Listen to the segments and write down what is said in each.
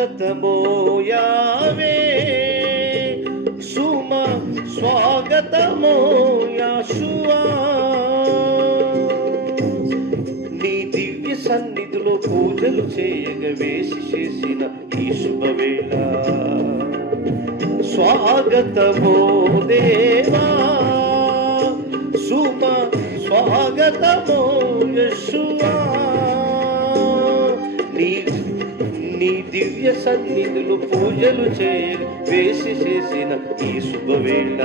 స్వాగతమోయావే. సుమ స్వాగతమో నీ దివ్య సన్నిధిలో పూజలు చేయగ వేసి చేసిన ఈ శుభవేళ. స్వాగతమో దేవా సుమ స్వాగతమో యశువా దివ్య సన్నిధులు పూజలు చేయ వేసి చేసిన ఈ శుభవేళ.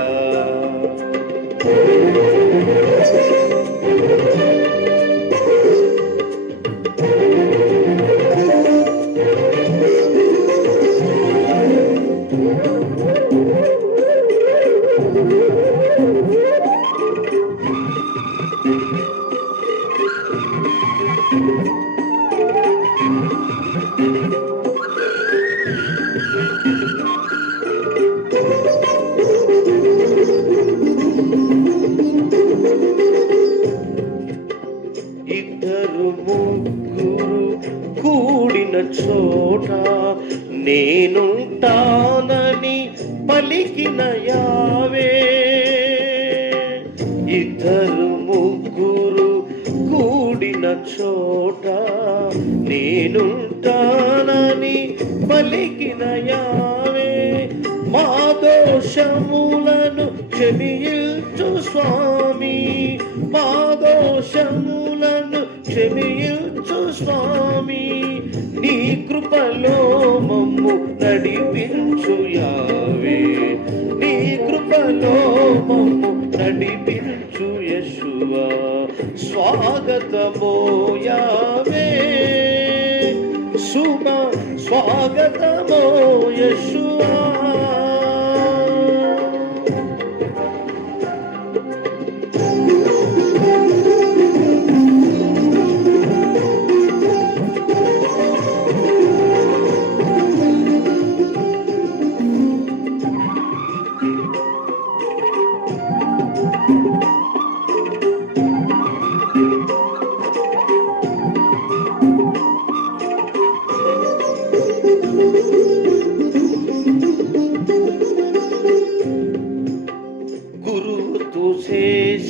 చోట నేనుంటానని పలికిన యావే. ఇద్దరు ముగ్గురు కూడిన చోట నేనుంటానని పలికిన యావే. మా దోషములను క్షమించు స్వామి. మా దోషములను క్షమించు స్వామి. మమ్ము నడిపించు యశువా స్వాగతమో యావే శుభ స్వాగతమో యశువా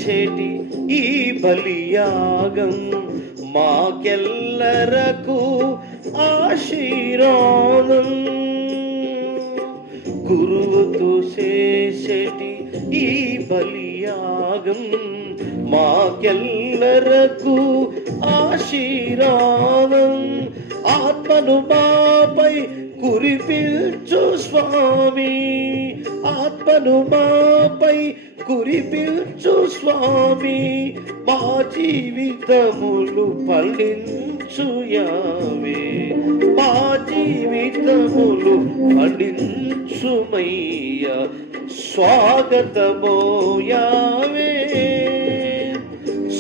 చేసేటి ఈ బలియాగం మాకెల్లరకు ఆశీర్వాదం గురువుతో చేసేటి ఈ బలియాగం మాకెల్లరకు ఆశీర్వాదం ఆత్మను మాపై కురిపిల్చు స్వామి ఆత్మను మాపై కురిపించు స్వామి మా జీవితములు పండించు యావే మా జీవితములు పండించుమయ్య స్వాగతమోయావే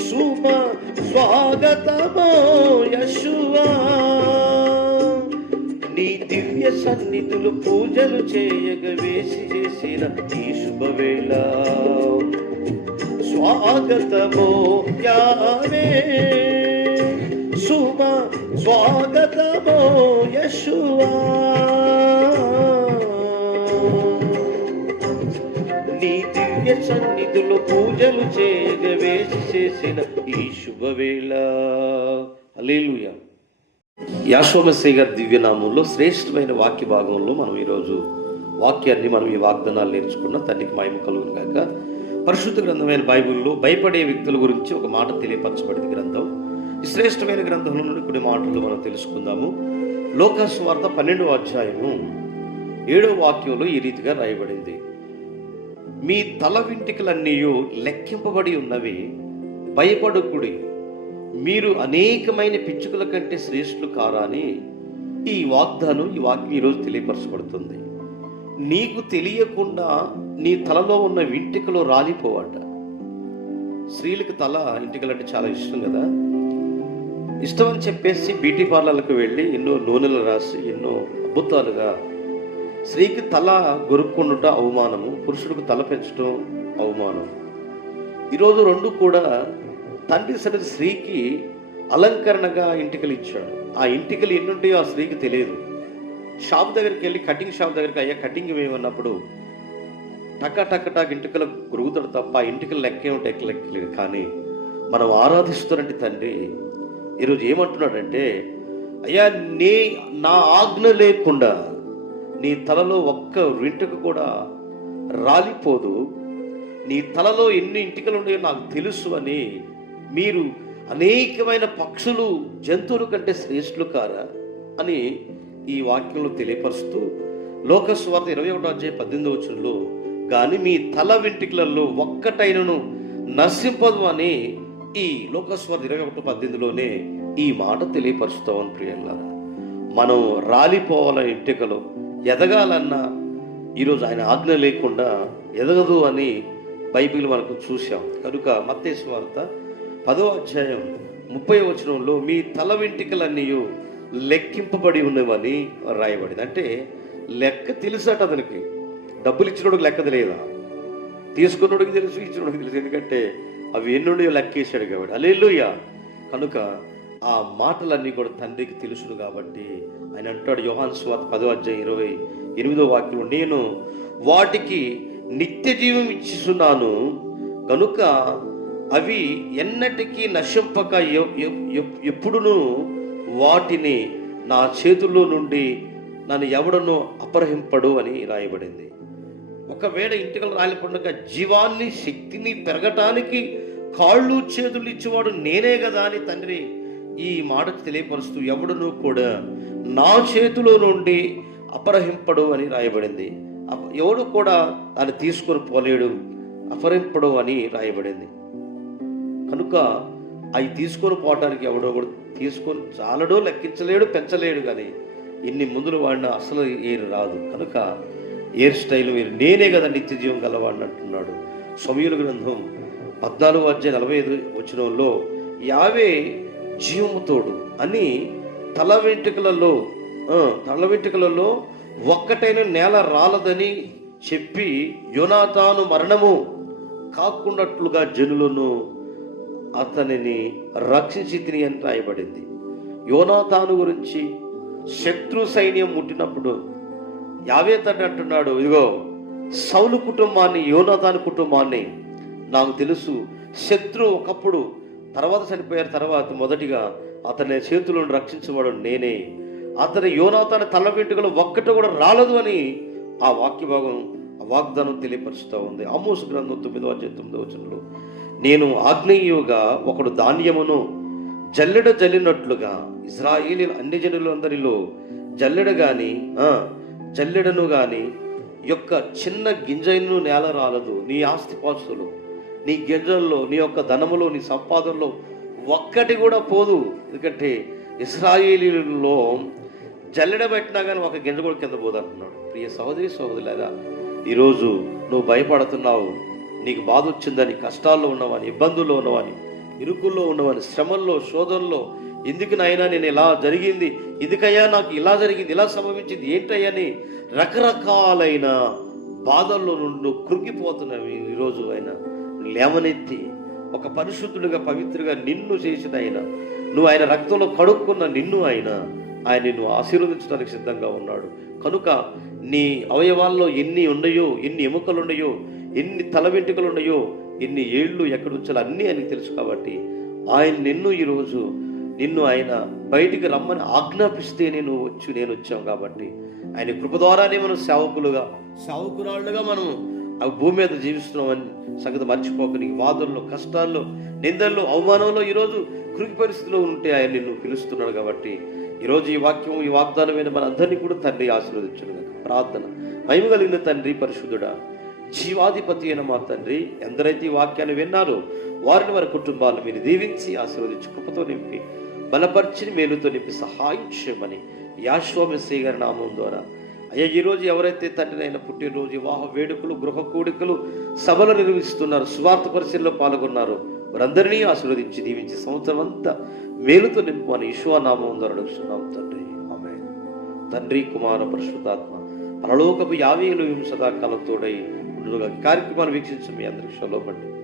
సుమ స్వాగతమో యశువా నీ దివ్య సన్నిధులు పూజలు చేయగ వేసి చేసిన ఈ శుభవేళ స్వాగతమో యావే శుభ స్వాగతమో యశువా నీ దివ్య సన్నిధులు పూజలు చేయగవేసి చేసిన ఈ శుభవేళ హల్లెలూయా యాశోమశ్రీ గారి దివ్యనామంలో శ్రేష్టమైన వాక్య భాగంలో మనం ఈరోజు వాక్యాన్ని మనం ఈ వాగ్దానాలు నేర్చుకున్న తండ్రికి మహిమ కలుగును కాక పరిశుద్ధ గ్రంథమైన బైబిల్లో భయపడే వ్యక్తుల గురించి ఒక మాట తెలియపరచబడింది గ్రంథం. శ్రేష్టమైన గ్రంథంలో నుండి కొన్ని మాటలు మనం తెలుసుకుందాము. లోకాసు వార్త పన్నెండవ అధ్యాయము ఏడవ వాక్యంలో ఈ రీతిగా రాయబడింది. మీ తల వెంట్రుకలన్నీ లెక్కింపబడి ఉన్నవి భయపడుకుడి. మీరు అనేకమైన పిచ్చుకల కంటే శ్రేష్ఠులు కారా అని ఈ వాగ్దానం ఈ వాక్యం ఈరోజు తెలియపరచబడుతుంది. నీకు తెలియకుండా నీ తలలో ఉన్న వెంట్రుకలు రాలిపోవట. స్త్రీలకు తల ఇంటికలు అంటే చాలా ఇష్టం కదా. ఇష్టం అని చెప్పేసి బ్యూటీ పార్లర్లకు వెళ్ళి ఎన్నో నూనెలు రాసి ఎన్నో అద్భుతాలుగా స్త్రీకి తల గొరుక్కుండుట అవమానము పురుషుడికి తల పెంచడం అవమానం. ఈరోజు రెండు కూడా తండ్రి సరే స్త్రీకి అలంకరణగా ఇంటికలు ఇచ్చాడు. ఆ ఇంటికలు ఎన్నుంటాయో ఆ స్త్రీకి తెలియదు. షాప్ దగ్గరికి వెళ్ళి కటింగ్ షాప్ దగ్గరికి అయ్యా కటింగ్ వేయమన్నప్పుడు టక టక టక్ ఇంటికలు గురుగుతాడు తప్ప ఇంటికలు లెక్కే ఉంటే లెక్కలేదు కానీ మనం ఆరాధిస్తున్నట్టు తండ్రి. ఈరోజు ఏమంటున్నాడంటే అయ్యా నీ నా ఆజ్ఞ లేకుండా నీ తలలో ఒక్క వెంట్రుక కూడా రాలిపోదు. నీ తలలో ఎన్ని ఇంటికలు ఉన్నాయో నాకు తెలుసు అని మీరు అనేకమైన పక్షులు జంతువుల కంటే శ్రేష్ఠులు కారా అని ఈ వాక్యంలో తెలియపరుస్తూ లోకస్వార్త ఇరవై ఒకటో అధ్యాయ పద్దెనిమిది వచ్చుల్లో కానీ మీ తల వెంట్రుకలలో ఒక్కటైనను నశింపదు అని ఈ లోకస్వార్త ఇరవై ఒకటో పద్దెనిమిదిలోనే ఈ మాట తెలియపరుస్తామని ప్రియులారా మనం రాలిపోవాల ఇంటికలు ఎదగాలన్నా ఈరోజు ఆయన ఆజ్ఞ లేకుండా ఎదగదు అని బైబిల్ మనకు చూసాం కనుక మత్తేశ్వార్త పదో అధ్యాయం ముప్పై వచనంలో మీ తల వెంట్రుకలన్నీ లెక్కింపబడి ఉన్నవని రాయబడింది. అంటే లెక్క తెలుసట అతనికి. డబ్బులు ఇచ్చినోడికి లెక్క తెలియదా? తీసుకున్నోడికి తెలుసు ఇచ్చినోడికి తెలుసు. ఎందుకంటే అవి ఎన్నుండి లెక్కేశాడు కాబట్టి. అలేలుయ్య కనుక ఆ మాటలన్నీ కూడా తండ్రికి తెలుసును కాబట్టి ఆయన అంటాడు యోహాన్ స్వాత పదో అధ్యాయం ఇరవై ఎనిమిదో వాక్యం నేను వాటికి నిత్య జీవం ఇచ్చిస్తున్నాను. కనుక అవి ఎన్నటికీ నశింపక ఎ- ఎప్పుడును వాటిని నా చేతుల్లో నుండి నన్ను ఎవడను అపరహింపడు అని రాయబడింది. ఒకవేళ ఇంటికలు రాలిపండుగ జీవాన్ని శక్తిని పెరగటానికి కాళ్ళు చేతులు ఇచ్చేవాడు నేనే కదా అని తండ్రి ఈ మాట తెలియపరుస్తూ ఎవడును కూడా నా చేతిలో నుండి అపరహింపడు అని రాయబడింది. ఎవడు కూడా దాన్ని తీసుకొని పోలేడు అపహరింపడు అని రాయబడింది. కనుక అవి తీసుకొని పోవటానికి ఎవడో కూడా తీసుకొని చాలడో లెక్కించలేడు పెంచలేడు కానీ ఇన్ని ముందులు వాడినా అసలు ఏరు రాదు. కనుక ఎయిర్ స్టైల్ మీరు నేనే కదా నిత్య జీవం గలవాడిని అంటున్నాడు. సమయుల గ్రంథం పద్నాలుగు అధ్యాయ నలభై ఐదు వచనంలో యావే జీవముతోడు అని తల వెంట్రుకలలో తల వెంట్రుకలలో ఒక్కటైన నేల రాలదని చెప్పి యోనాతాను మరణము కాకుండాట్లుగా జనులను అతనిని రక్షించి తిని అని రాయబడింది. యోనాతాను గురించి శత్రు సైన్యం ముట్టినప్పుడు యావే అంటున్నాడు ఇదిగో సౌలు కుటుంబాన్ని యోనాతాను కుటుంబాన్ని నాకు తెలుసు శత్రు ఒకప్పుడు తర్వాత చనిపోయారు తర్వాత మొదటిగా అతని చేతులను రక్షించబడు నేనే. అతని యోనాతాని తల వెంట్రుకలు ఒక్కటి కూడా రాలదు అని ఆ వాక్య భాగం వాగ్దానం తెలియపరుస్తూ ఉంది. అమోస్ గ్రంథం తొమ్మిదో అధ్యాయం తొమ్మిదో వచనంలో. నేను ఆగ్నేయుగా ఒకడు ధాన్యమును జల్లెడ జల్లినట్లుగా ఇజ్రాయిలి అన్ని జనులందరిలో జల్లెడ గాని జల్లెడను గాని యొక్క చిన్న గింజను నేల రాలదు. నీ ఆస్తిపాస్తులు నీ గింజల్లో నీ యొక్క ధనములో నీ సంపాదనలో ఒక్కటి కూడా పోదు. ఎందుకంటే ఇస్రాయేలీలో జల్లెడ పెట్టినా కానీ ఒక గింజ కూడా కింద పోదు అంటున్నాడు. ప్రియ సహోదరి సహోదరులారా ఈరోజు నువ్వు భయపడుతున్నావు. నీకు బాధ వచ్చిందని కష్టాల్లో ఉన్నవని ఇబ్బందుల్లో ఉన్నవని ఇరుకుల్లో ఉన్నవని శ్రమల్లో శోధనలో ఎందుకు నాయనా నేను ఇలా జరిగింది? ఎందుకయ్యా నాకు ఇలా జరిగింది? ఇలా సంభవించింది? ఏంటయ్యని రకరకాలైన బాధల్లో నుండి కృంగిపోతున్నావు ఈరోజు ఆయన. లేవనెత్తి ఒక పరిశుద్ధుడిగా పవిత్రుగా నిన్ను చేసిన ఆయన. నువ్వు ఆయన రక్తంలో కడుక్కున్న నిన్ను ఆయన. ఆయన నిన్ను ఆశీర్వదించడానికి సిద్ధంగా ఉన్నాడు. కనుక నీ అవయవాల్లో ఎన్ని ఉన్నాయో ఎన్ని ఎముకలు ఉన్నాయో ఎన్ని తల వెంట్రుకలు ఉన్నాయో ఎన్ని ఏళ్ళు ఎక్కడ ఉంచాలో అన్నీ ఆయనకి తెలుసు కాబట్టి ఆయన నిన్ను ఈరోజు నిన్ను ఆయన బయటికి రమ్మని ఆజ్ఞాపిస్తే నేను వచ్చి నేను వచ్చాం కాబట్టి ఆయన కృప ద్వారానే మనం సేవకులుగా సేవకురాళ్ళుగా మనం ఆ భూమి మీద జీవిస్తున్నామని సంగతి మర్చిపోక నీకు బాధల్లో కష్టాల్లో నిందల్లో అవమానంలో ఈరోజు కృంగి పరిస్థితిలో ఉంటే ఆయన నిన్ను పిలుస్తున్నాడు కాబట్టి ఈరోజు ఈ వాక్యం ఈ వాగ్దానమైన మన అందరినీ కూడా తండ్రి ఆశీర్వదించను ప్రార్థన. మహిమ కలిగిన తండ్రి పరిశుద్ధుడా జీవాధిపతి అయిన మా తండ్రి ఎందరైతే ఈ వాక్యాన్ని విన్నారో వారిని వారి కుటుంబాలను మీరు దీవించి ఆశీర్వదించి కృపతో నింపి బలపరిచిని మేలుతో నింపి సహాయం చేయమని యాశ్వమెస్సీ గారి నామం ద్వారా. అయ్యా ఈరోజు ఎవరైతే తండ్రినైనా పుట్టినరోజు వివాహ వేడుకలు గృహ కూడికలు సభలు నిర్వహిస్తున్నారు స్వార్థ పరిచయంలో పాల్గొన్నారు వారందరినీ ఆశీర్వదించి దీవించి సంవత్సరం అంతా మేలుతో నింపమని ఈశ్వా నామం ద్వారా అడుగుతున్నాం తండ్రి. ఆమె తండ్రి కుమార పరిశుద్ధాత్మ పరలోకపు యావేలు సదాకాలం తోడై కార్యక్రమాన్ని వీక్షించండి మీ అందరికి శలోపండి